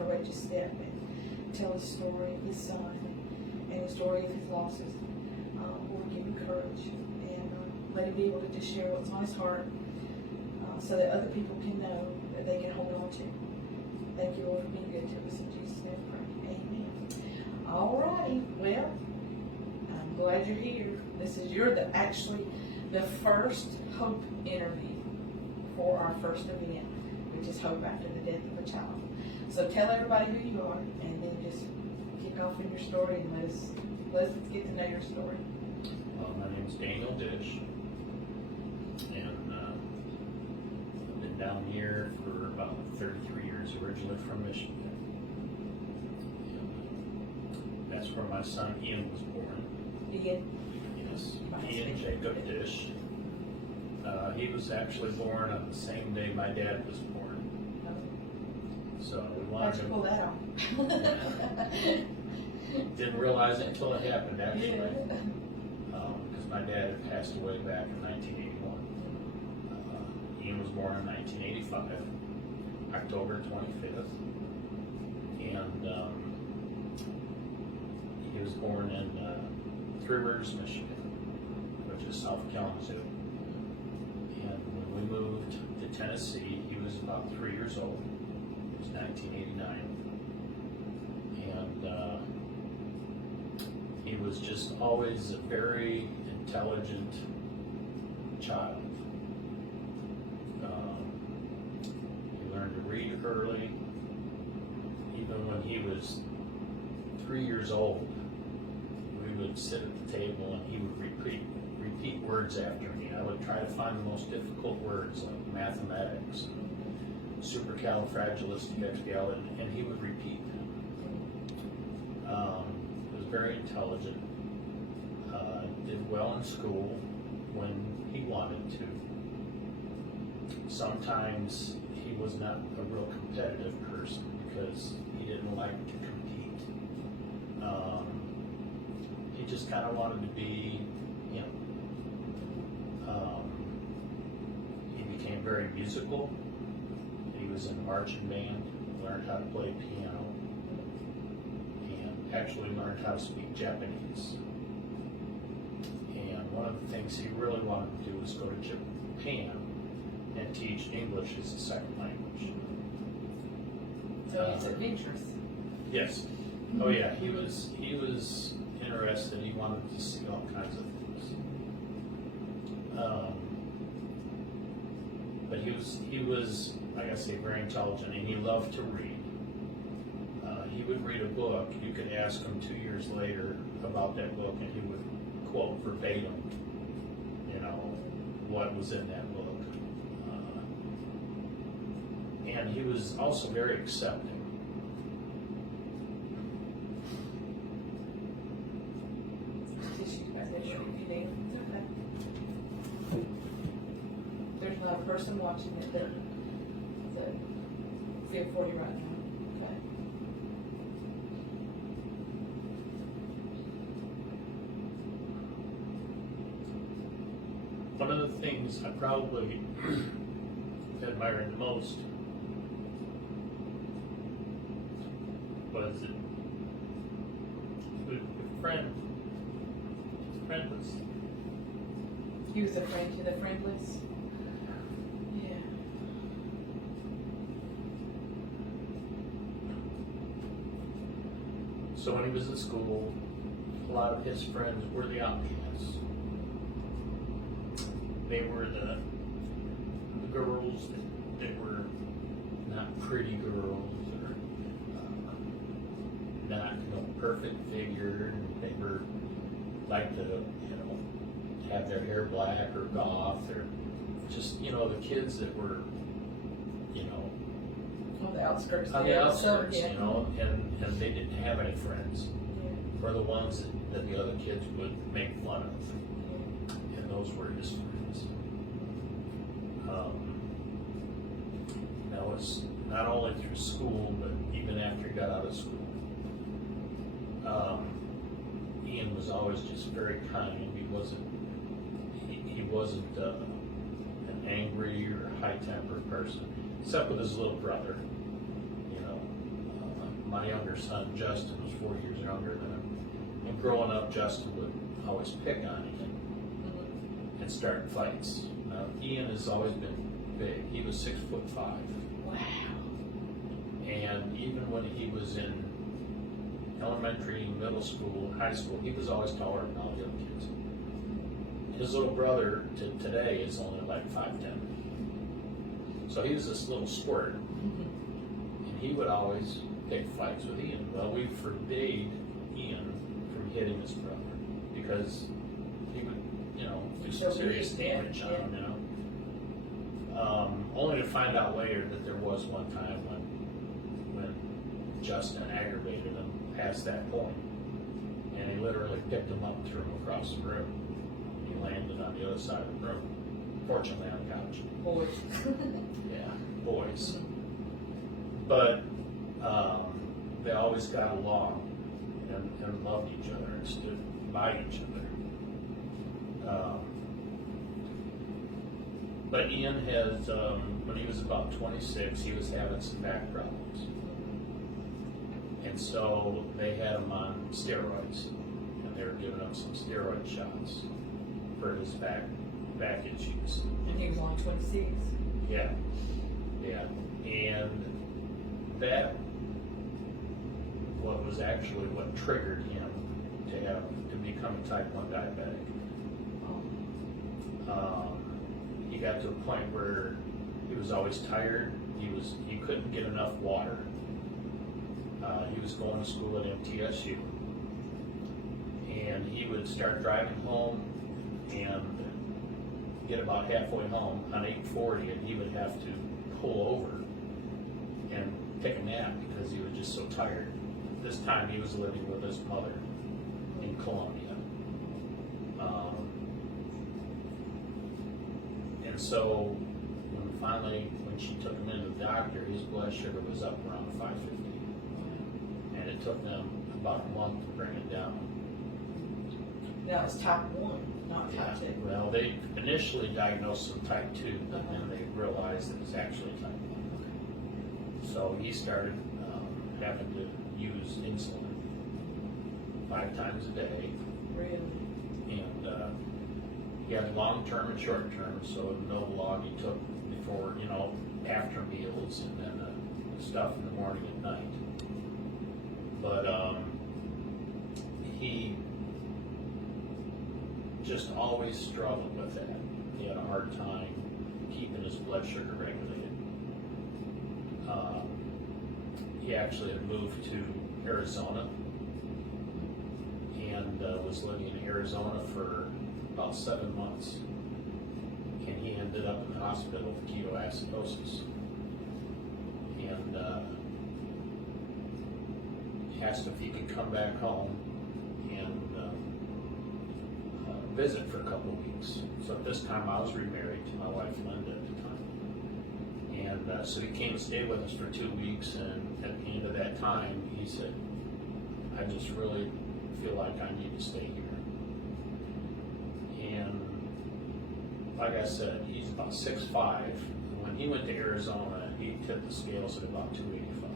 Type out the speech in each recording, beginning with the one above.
courageous step and tell his story of his son and the story of his losses. Lord, give him courage and let him be able to just share what's on his heart so that other people can know that they can hold on to. Thank you, Lord, for being good to us. In Jesus' name, I pray. Amen. All righty. Well, I'm glad you're here. You're actually the first Hope interview for our first event, which is Hope after the death of a child. So tell everybody who you are, and then just kick off in your story and let us get to know your story. My name is Daniel Dish, and I've been down here for about 33 years, originally from Michigan. And that's where my son Ian was born. Ian? Yes, Ian Jacob Dish. He was actually born on the same day my dad was born. So we wanted How'd you pull that off? Didn't realize it until it happened, actually. Because my dad had passed away back in 1981. Ian was born in 1985, October 25th. And he was born in Three Rivers, Michigan, which is South Kalamazoo. And when we moved to Tennessee, he was about 3 years old. It was 1989. And he was just always a very intelligent child. He learned to read early. Even when he was 3 years old, we would sit at the table and he would repeat words after me. I would try to find the most difficult words like mathematics, supercalifragilisticexpialidocious, and he would repeat them. He was very intelligent, did well in school when he wanted to. Sometimes he was not a real competitive person because he didn't like to compete. He just kind of wanted to be, you know. He became very musical. He was in marching band, learned how to play piano, and actually learned how to speak Japanese. And one of the things he really wanted to do was go to Japan and teach English as a second language. So he's adventurous. Yes. Oh yeah, he was interested. He wanted to see all kinds of things. But he was, like I say, very intelligent, and he loved to read. He would read a book. You could ask him 2 years later about that book, and he would quote verbatim, you know, what was in that book. And he was also very accepting. There's not a person watching it that feel for you right now. Okay. One of the things I probably admired the most was that a friend was. He was a friend to the friendless. Yeah. So when he was in school, a lot of his friends were the outcasts. They were the girls that were not pretty girls or not perfect figure. They were like to have their hair black or goth or just the kids that were On the outskirts. on the outskirts, Yeah. and they didn't have any friends. Yeah. Were the ones that the other kids would make fun of, and those were his friends. That was not only through school, but even after he got out of school. Ian was always just very kind. He wasn't an angry or high-tempered person, except with his little brother. my younger son, Justin, was 4 years younger than him. And growing up, Justin would always pick on him and start fights. Now, Ian has always been big. He was 6'5". Wow. And even when he was in elementary, middle school, high school, he was always taller than all the other kids. His little brother today is only like 5'10". So he was this little squirt. And he would always pick fights with Ian. Well, we forbade Ian from hitting his brother because he would, do some serious damage on him, Only to find out later that there was one time when Justin aggravated him past that point, and he literally picked him up and threw him across the room. He landed on the other side of the room, fortunately on the couch. Boys. Yeah, boys. But they always got along and loved each other and stood by each other. But Ian has, when he was about 26, he was having some back problems. And so they had him on steroids, and they were giving him some steroid shots for his back issues. And he was only 26. Yeah. And that what triggered him to become a type 1 diabetic. He got to a point where he was always tired. He couldn't get enough water. He was going to school at MTSU, and he would start driving home and get about halfway home on 840, and he would have to pull over and take a nap because he was just so tired. This time he was living with his mother in Columbia. And so when she took him into the doctor, his blood sugar was up around 550. And it took them about a month to bring it down. Now it's type 1, not type 2. Well, they initially diagnosed him type 2, but then they realized it was actually type 1. So he started having to use insulin 5 times a day. Really? And he had long-term and short-term, so Novolog he took before, after meals, and then stuff in the morning and night. But he just always struggled with that. He had a hard time keeping his blood sugar regulated. He actually had moved to Arizona and was living in Arizona for about 7 months. And he ended up in the hospital with ketoacidosis. And asked if he could come back home and visit for a couple of weeks. So at this time I was remarried to my wife Linda at the time. And so he came and stayed with us for 2 weeks, and at the end of that time he said, I just really feel like I need to stay here. And like I said, he's about 6'5". When he went to Arizona, he tipped the scales at about 285.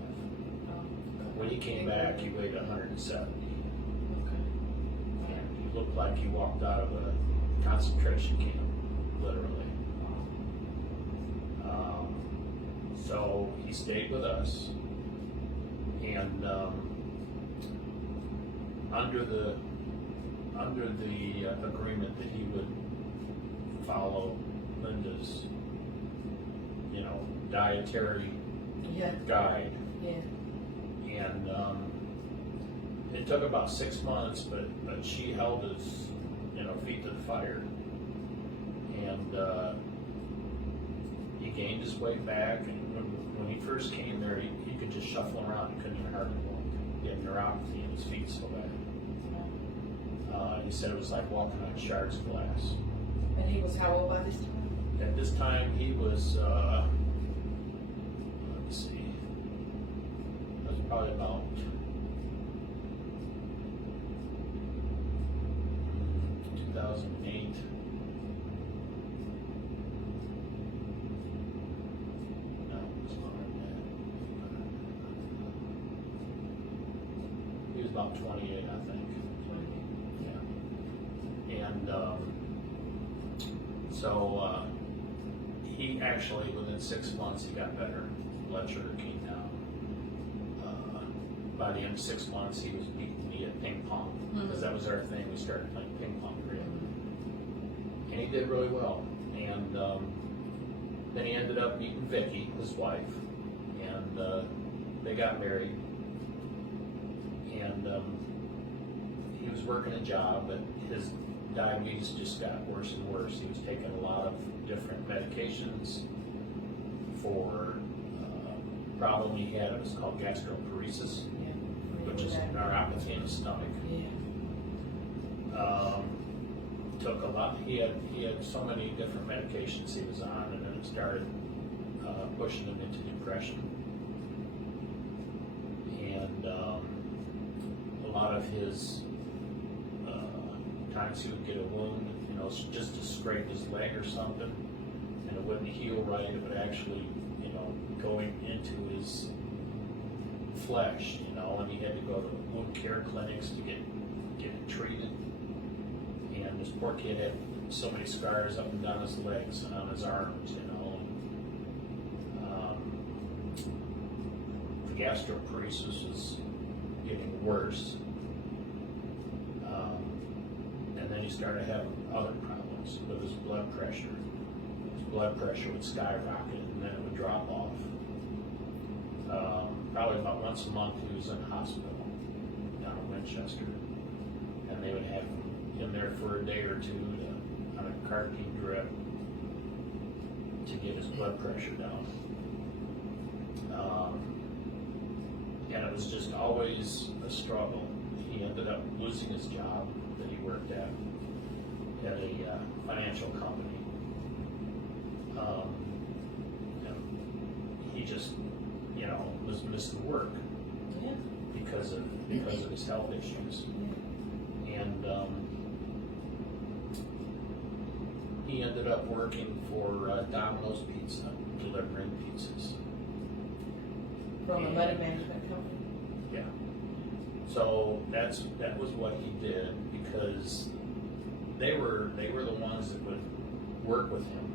When he came back, he weighed 170. And he looked like he walked out of a concentration camp, literally. So he stayed with us, and under the agreement that he would follow Linda's, dietary guide. Yeah. And it took about 6 months, but she held his, feet to the fire. And he gained his weight back. And when he first came there, he could just shuffle around. He couldn't even hardly walk. He had neuropathy in his feet so bad. He said it was like walking on shards of glass. And he was how old by this time? At this time, he was, let's see, it was probably about 2008. No, it was longer than about 28, I think. Yeah. And so he actually, within 6 months, he got better. Blood sugar came down. By the end of 6 months, he was beating me at ping pong, because that was our thing. We started playing ping pong for him. And he did really well. And then he ended up meeting Vicky, his wife, and they got married. And he was working a job, but his diabetes just got worse and worse. He was taking a lot of different medications for a problem he had. It was called gastroparesis, which is neuropathy in the stomach. Took a lot. He had so many different medications he was on, and then it started pushing him into depression. And a lot of his times he would get a wound, you know, just to scrape his leg or something, and it wouldn't heal right. It would actually, you know, going into his flesh, you know, and he had to go to wound care clinics to get it treated. And this poor kid had so many scars up and down his legs and on his arms, you know. The gastroparesis was getting worse. And then he started having other problems with his blood pressure. His blood pressure would skyrocket and then it would drop off. Probably about once a month he was in the hospital down in Winchester. And they would have him in there for a day or two on a carotene drip to get his blood pressure down. And it was just always a struggle. He ended up losing his job that he worked at a financial company. And he just, you know, was missing work because of his health issues. And he ended up working for Domino's Pizza, delivering pizzas. From a money management company. Yeah. So that was what he did, because they were the ones that would work with him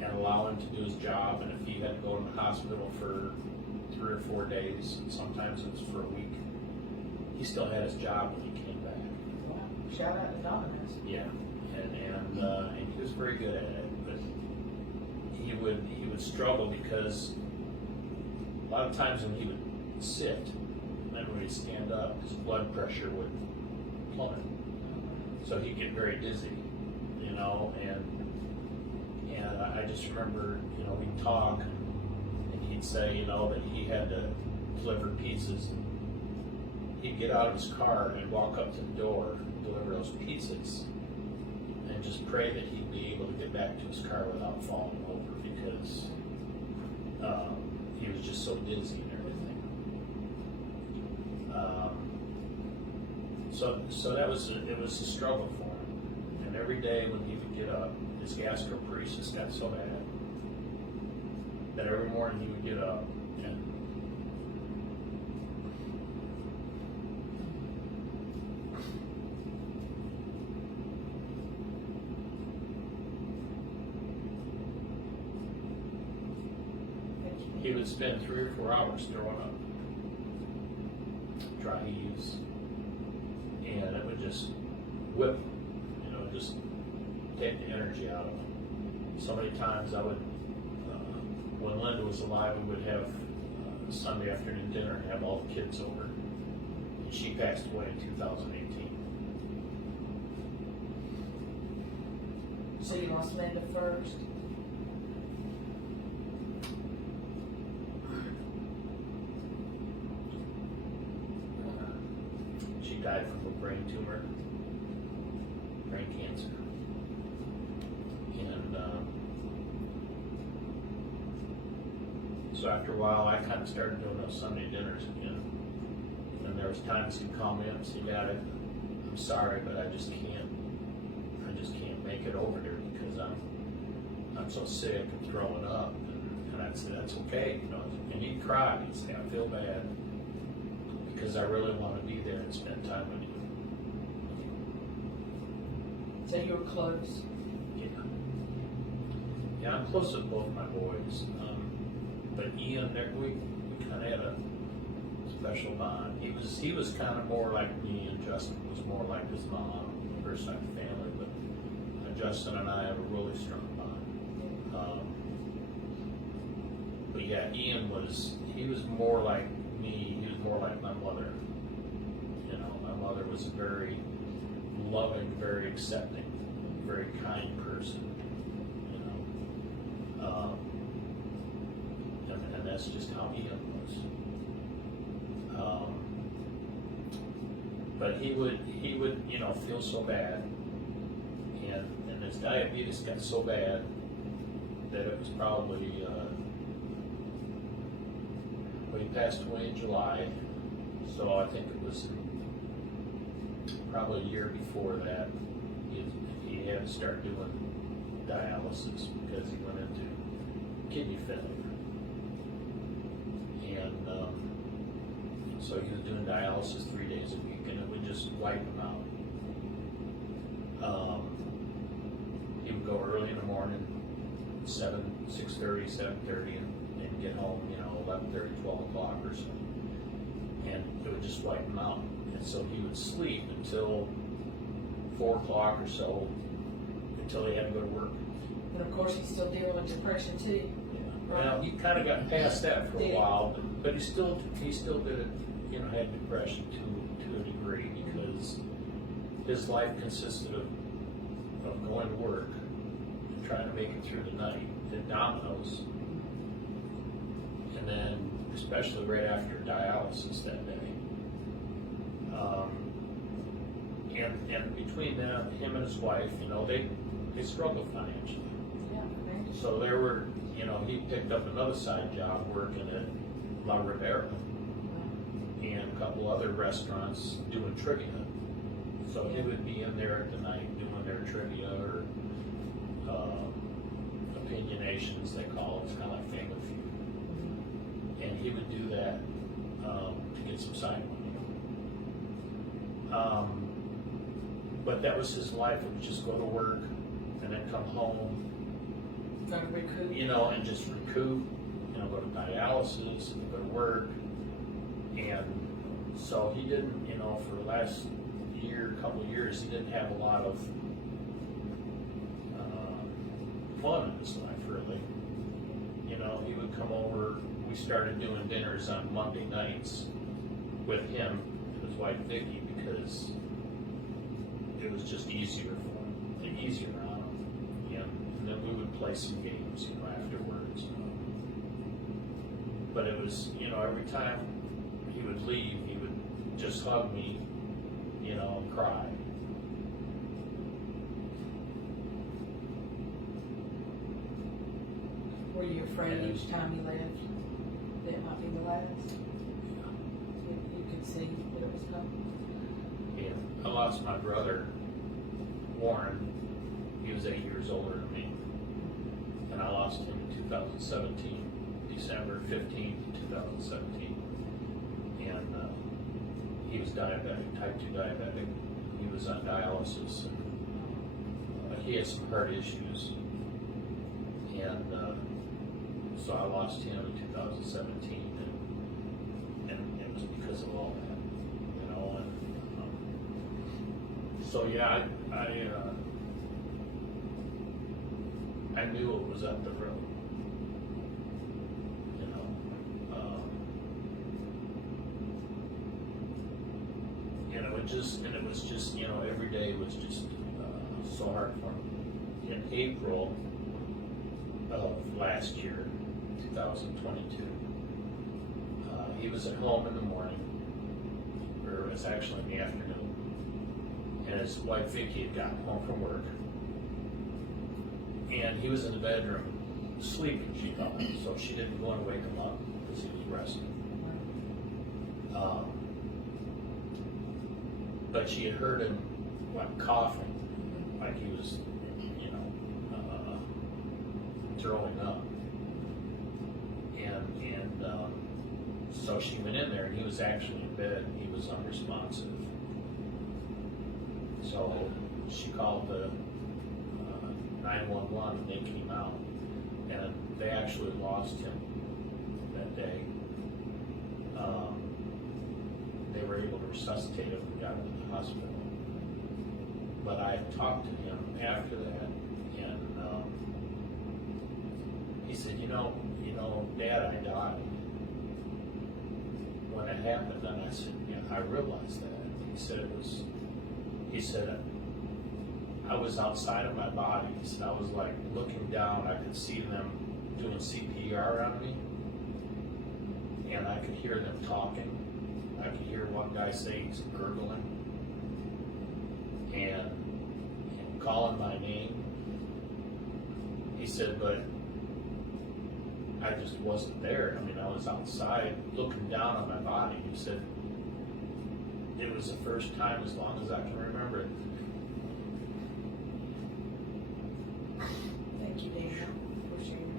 and allow him to do his job. And if he had to go to the hospital for 3 or 4 days, and sometimes it was for a week, he still had his job when he came back. Wow. Shout out to Domino's. Yeah, and he was very good at it, but he would struggle because a lot of times when he would sit, and then when he'd stand up, his blood pressure would plummet. So he'd get very dizzy, you know, and I just remember, you know, we'd talk, and he'd say, you know, that he had to deliver pizzas. He'd get out of his car and walk up to the door, deliver those pizzas, and just pray that he'd be able to get back to his car without falling over, because he was just so dizzy and everything. So it was a struggle for him. And every day when he would get up, his gastroparesis got so bad that every morning he would get up and he would spend 3 or 4 hours throwing up, dry heaves, and it would just whip him, you know, just take the energy out of him. So many times I would, when Linda was alive, we would have Sunday afternoon dinner and have all the kids over. And she passed away in 2018. So you lost Linda first. She died from a brain tumor, brain cancer. And so after a while, I kind of started doing those Sunday dinners again. And there was times he'd call me up and say, "Dad, I'm sorry, but I just can't make it over there because I'm so sick and throwing up." And I'd say, "That's okay, you know." And he'd cry. He'd say, "I feel bad," because I really want to be there and spend time with you. So you were close. Yeah. Yeah, I'm close with both my boys. But Ian, we kind of had a special bond. He was kind of more like me, and Justin was more like his mom, first side of the family. But Justin and I have a really strong bond. But yeah, Ian was more like me. He was more like my mother. You know, my mother was a very loving, very accepting, very kind person. You know, and that's just how Ian was. But he would, you know, feel so bad, and his diabetes got so bad that it was probably, well, he passed away in July, so I think it was probably a year before that, he had to start doing dialysis because he went into kidney failure. And so he was doing dialysis 3 days a week, and it would just wipe him out. He would go early in the morning, 6:30, 7:30, and get home, you know, 11:30, 12 o'clock or so. And it would just wipe him out. And so he would sleep until 4 o'clock or so, until he had to go to work. And of course, he's still dealing with depression too. Yeah. Well, he kind of got past that for a while, but he still did it, you know, had depression to a degree, because his life consisted of going to work and trying to make it through the night at Domino's, and then especially right after dialysis that day. And between them, him and his wife, you know, they struggled financially. Yeah, So there were, you know, he picked up another side job working at La Rivera and a couple other restaurants doing trivia. So he would be in there at the night doing their trivia or opinionations, they call it. It's kind of like Family Feud. And he would do that to get some side money. But that was his life. It would just go to work and then come home, Trying to recoup. you know, and just recoup, you know, go to dialysis and go to work. And so he didn't, you know, for the last couple of years, he didn't have a lot of fun in his life, really. You know, he would come over, we started doing dinners on Monday nights with him and his wife Vicki, because it was just easier for him, easier on him. And then we would play some games, you know, afterwards. But it was, you know, every time he would leave, he would just hug me, you know, and cry. Were you afraid each time you left that it might be the last? You could see that it was coming. And I lost my brother, Warren. He was 8 years older than me. And I lost him in 2017, December 15th, 2017. And he was diabetic, type 2 diabetic. He was on dialysis. And, he had some heart issues. And so I lost him in 2017. And it was because of all that, you know. And so yeah, I knew it was up the road, you know. And it was just, you know, every day was just so hard for him. In April of last year, 2022, he was at home in the morning, or it was actually in the afternoon, and his wife Vicki had gotten home from work, and he was in the bedroom sleeping, she thought, so she didn't go and wake him up because he was resting. But she had heard him like coughing, like he was, you know, throwing up. And So she went in there and he was actually in bed and he was unresponsive. So she called the 911 and they came out and they actually lost him that day. They were able to resuscitate him and got him to the hospital. But I talked to him after that and he said, you know, Dad, I died when it happened. And I said, yeah, I realized that. He said, I was outside of my body. He said, I was like looking down, I could see them doing CPR on me, and I could hear them talking. I could hear one guy say he's gurgling, and calling my name. He said, but I just wasn't there. I mean, I was outside looking down on my body. He said, it was the first time as long as I can remember it. Thank you, Dana, for sharing.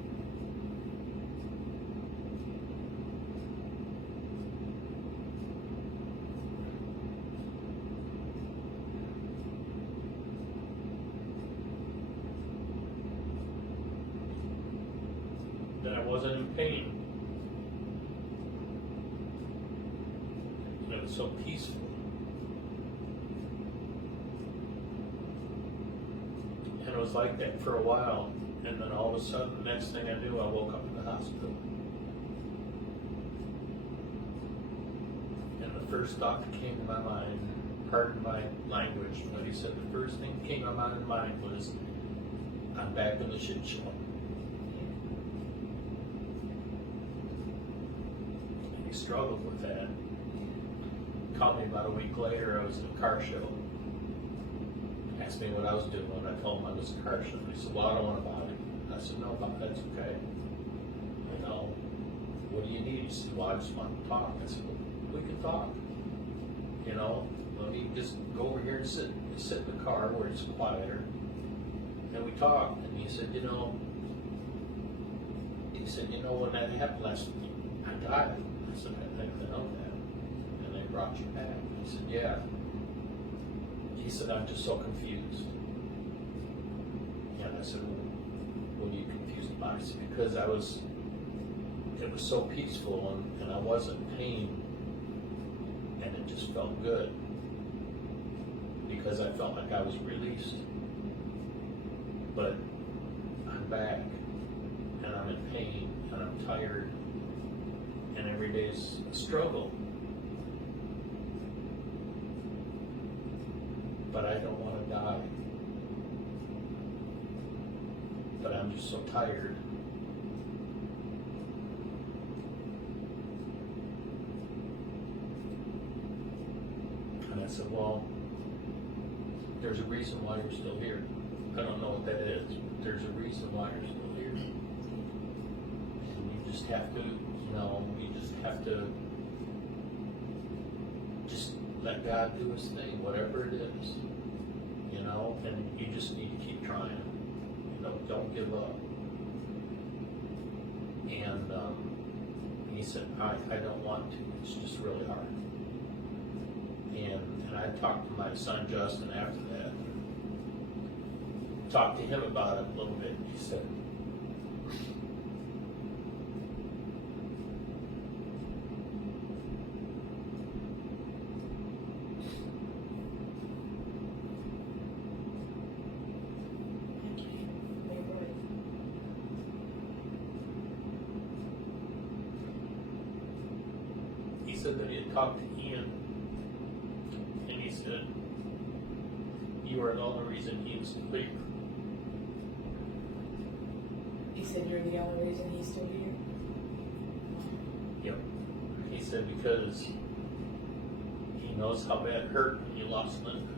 That I wasn't in pain. And it was so peaceful. And it was like that for a while. And then all of a sudden, the next thing I knew, I woke up in the hospital. And the first thought that came to my mind, pardon my language, but he said the first thing that came to my mind was, I'm back in the shit show. And he struggled with that. Called me about a week later, I was in a car show. Asked me what I was doing. I told him I was in a car show. He said, well, I don't want to bother you. I said, no, Bob, that's okay. You know, what do you need? He said, well, I just want to talk. I said, well, we can talk. You know, let me just go over here and sit in the car where it's quieter. And we talked. And he said, you know, when that happened last week, I died. I said, I know that. And they brought you back. He said, yeah. He said, I'm just so confused. And I said, well, what are you confused about? He said, because it was so peaceful and I wasn't in pain and it just felt good because I felt like I was released. But I'm back and I'm in pain and I'm tired and every day is a struggle. But I don't want to die. But I'm just so tired. And I said, well, there's a reason why you're still here. I don't know what that is, but there's a reason why you're still here. And you just have to, just let God do his thing, whatever it is, and you just need to keep trying. Don't give up. And he said, I don't want to, it's just really hard. And I talked to my son Justin after that, talked to him about it a little bit. He said, that he had talked to Ian, and he said, you are the only reason Ian's still here. He said you're the only reason he's still here? Yep. He said because he knows how bad it hurt when you lost Linda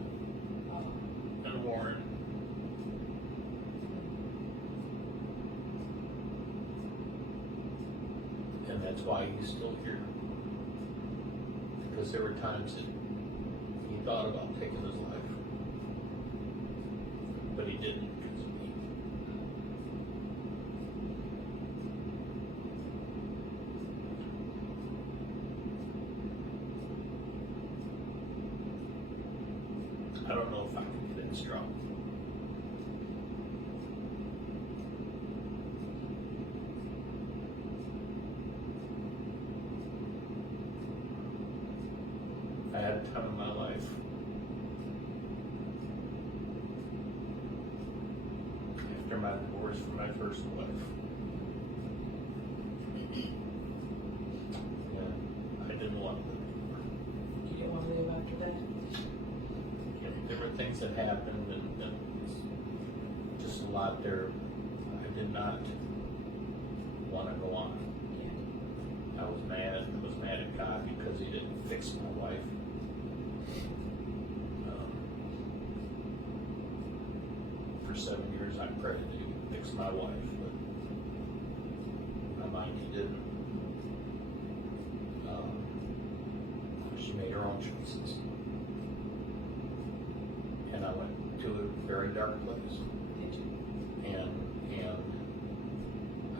and Warren. And that's why he's still here. Because there were times that he thought about taking his life, but he didn't because of me. I don't know if I can finish strong. I had a time in my life after my divorce from my first wife. And I didn't want to live anymore. You didn't want to live after that? There were things that happened and just a lot there. I did not want to go on. Yeah. I was mad at God because he didn't fix my wife. For 7 years I prayed that he would fix my wife, but in my mind he didn't. She made her own choices. And I went to a very dark place. Did you? And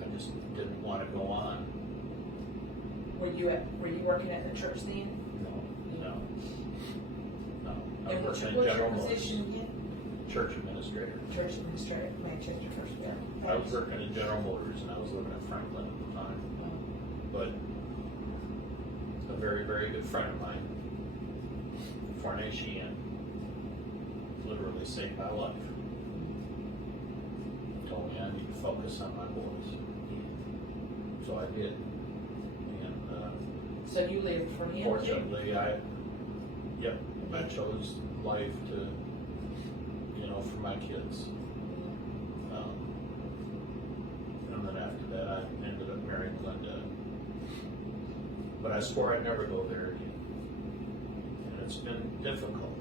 I just didn't want to go on. Were you working at the church then? No. I And was what's working in your general position again? church administrator. Church administrator, Manchester First Baptist. I was working in General Motors and I was living in Franklin at the time. But a very, very good friend of mine, Fornatian, literally saved my life. Told me I need to focus on my boys. So I did. And So you lived for him? fortunately, I chose life to, for my kids. And then after that, I ended up marrying Linda. But I swore I'd never go there again. And it's been difficult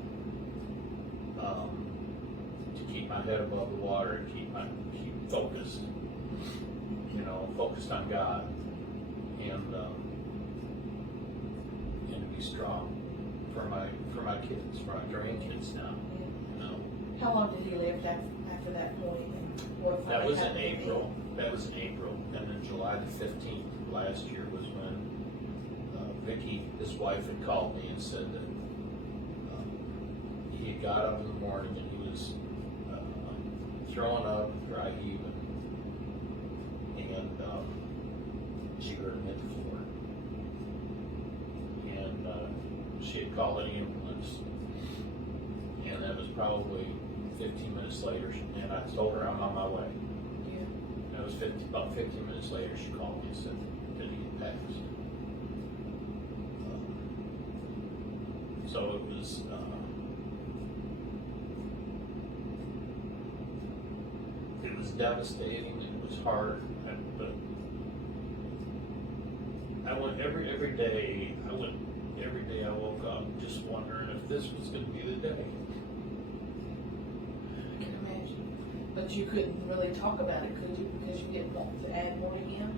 to keep my head above the water and keep focused, focused on God and to be strong for my kids, for my grandkids now. How long did he live after that point? And what That was in happened to him? April. And then July the 15th last year was when Vicky, his wife, had called me and said that he had got up in the morning and he was throwing up, dry heaving, and she heard him hit the floor. And she had called an ambulance, and that was probably 15 minutes later, and I told her I'm on my way. Yeah. That was about 15 minutes later, she called me and said that he had passed. So it was devastating, it was hard, but I went every day I woke up just wondering if this was going to be the day. I can imagine. But you couldn't really talk about it, could you? Because you didn't want to add more to him?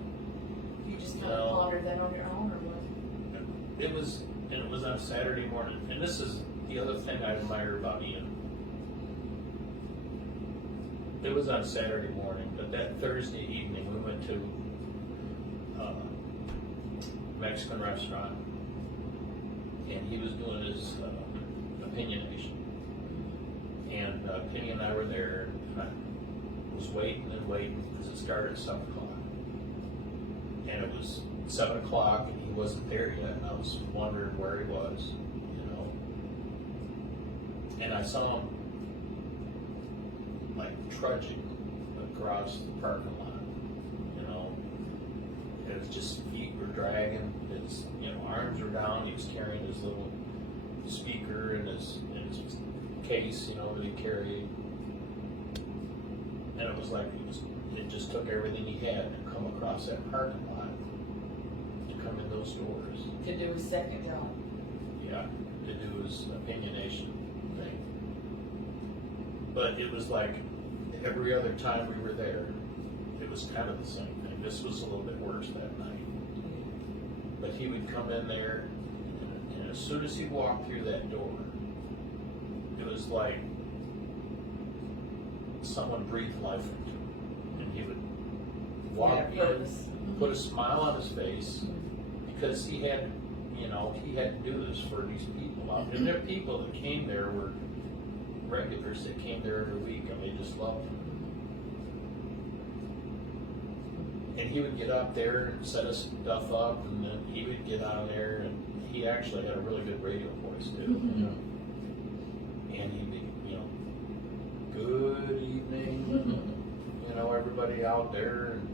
You just kind of No. pondered that on your own, or what? It was on Saturday morning, and this is the other thing I admire about Ian. It was on Saturday morning, but that Thursday evening we went to a Mexican restaurant, and he was doing his opinionation. And Penny and I were there, and I was waiting and waiting because it started at 7 o'clock. And it was 7 o'clock and he wasn't there yet, and I was wondering where he was, And I saw him like trudging across the parking lot, His just feet were dragging, his arms were down, he was carrying his little speaker and his case, that he carried. And it was like it just took everything he had to come across that parking lot, to come in those doors. To do his second job. Yeah, to do his opinionation thing. But it was like every other time we were there, it was kind of the same thing. This was a little bit worse that night. But he would come in there, and as soon as he walked through that door, it was like someone breathed life into him. And he would walk in, put a smile on his face, because he had to do this for these people. And there people that came there were regulars that came there every week, and they just loved him. And he would get up there and set his stuff up, and then he would get on there, and he actually had a really good radio voice too. Mm-hmm. And he'd be, good evening, everybody out there, and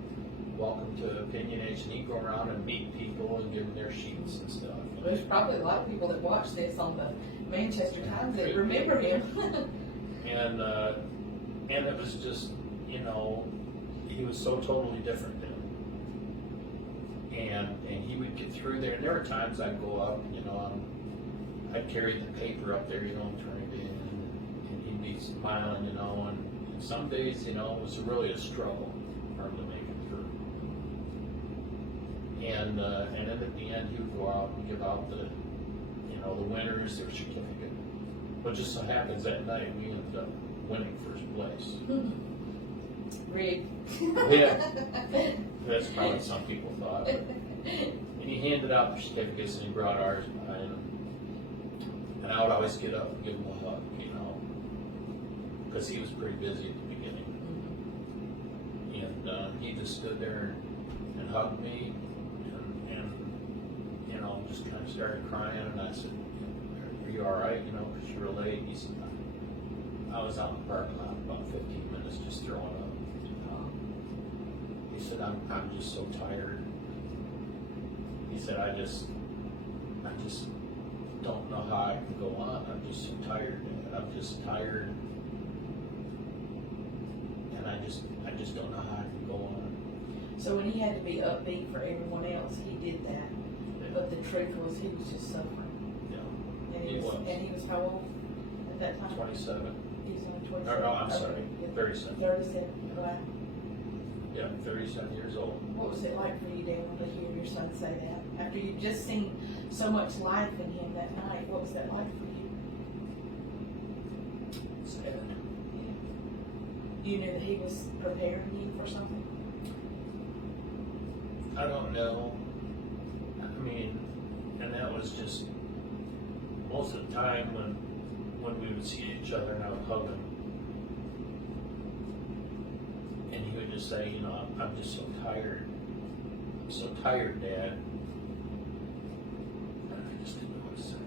welcome to Opinionation. He'd go around and meet people and give them their sheets and stuff. There's probably a lot of people that watch this on the Manchester Times that remember him. And it was just, he was so totally different then. And he would get through there, and there were times I'd go up, I'd carry the paper up there, and turn it in, and he'd be smiling, and some days, it was really a struggle for him to make it through. And then at the end, he would go out and give out the winners their certificate. But just so happens that night we ended up winning first place. Rigged. Yeah, that's probably what some people thought. But, and he handed out the certificates, and he brought ours by, and I would always get up and give him a hug, because he was pretty busy at the beginning. And he just stood there and hugged me, and just kind of started crying, and I said, "Are you all right? Because you were late." He said, "I was out in the parking lot about 15 minutes just throwing up." He said, I'm just so tired." He said, I just don't know how I can go on. I'm just so tired. I'm just tired, and I just don't know how I can go on." So when he had to be upbeat for everyone else, he did that. But the truth was, he was just suffering. Yeah, And he was. And he was how old at that time? 27. He was only 27. No, I'm sorry, 37. 37. Wow. Yeah, 37 years old. What was it like for you, Daniel, to hear your son say that? After you'd just seen so much life in him that night, what was that like for you? Sad. You knew that he was preparing you for something? I don't know. I mean, and that was just most of the time when we would see each other, and I would hug him, and he would just say, I'm just so tired. I'm so tired, Dad. And I just didn't know what to say.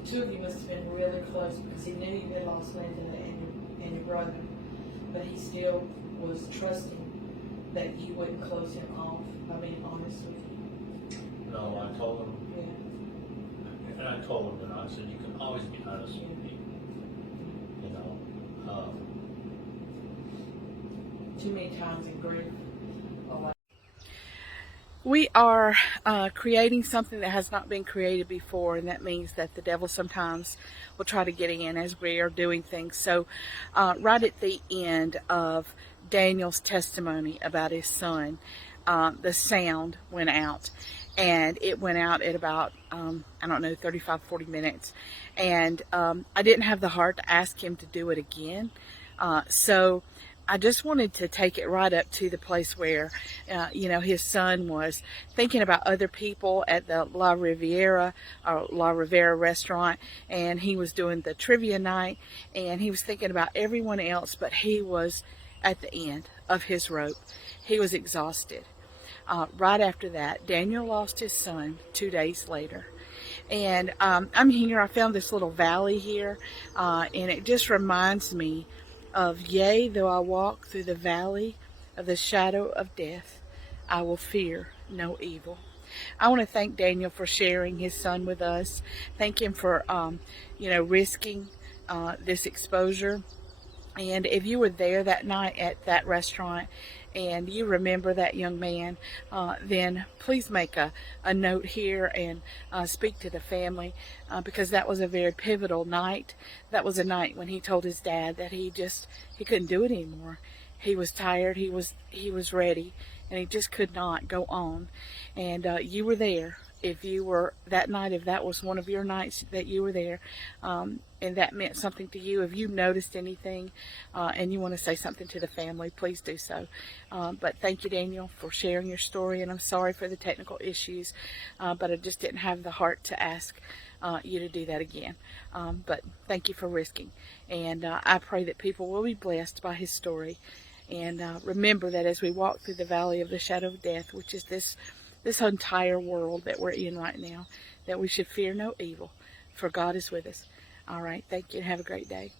The two of you must have been really close because he knew you had lost Linda and your brother, but he still was trusting that you wouldn't close him off by being honest with you. No, I told him, Yeah. and I told him, I said, you can always be honest with me. Too many times in grief. We are creating something that has not been created before, and that means that the devil sometimes will try to get in as we are doing things. So right at the end of Daniel's testimony about his son, the sound went out, and it went out at about 35-40 minutes, and I didn't have the heart to ask him to do it again, so I just wanted to take it right up to the place where, his son was thinking about other people at the La Rivera restaurant, and he was doing the trivia night, and he was thinking about everyone else, but he was at the end of his rope. He was exhausted. Right after that, Daniel lost his son 2 days later. And I'm here, I found this little valley here, and it just reminds me of, yea, though I walk through the valley of the shadow of death, I will fear no evil. I want to thank Daniel for sharing his son with us. Thank him for, risking this exposure. And if you were there that night at that restaurant and you remember that young man, then please make a note here and speak to the family, because that was a very pivotal night. That was a night when he told his dad that he couldn't do it anymore. He was tired, he was ready, and he just could not go on. And you were there, if you were that night, if that was one of your nights that you were there, and that meant something to you, if you noticed anything and you want to say something to the family, please do so. But thank you, Daniel, for sharing your story, and I'm sorry for the technical issues, but I just didn't have the heart to ask you to do that again. But thank you for risking, and I pray that people will be blessed by his story. And remember that as we walk through the valley of the shadow of death, which is this entire world that we're in right now, that we should fear no evil, for God is with us. All right, thank you, and have a great day.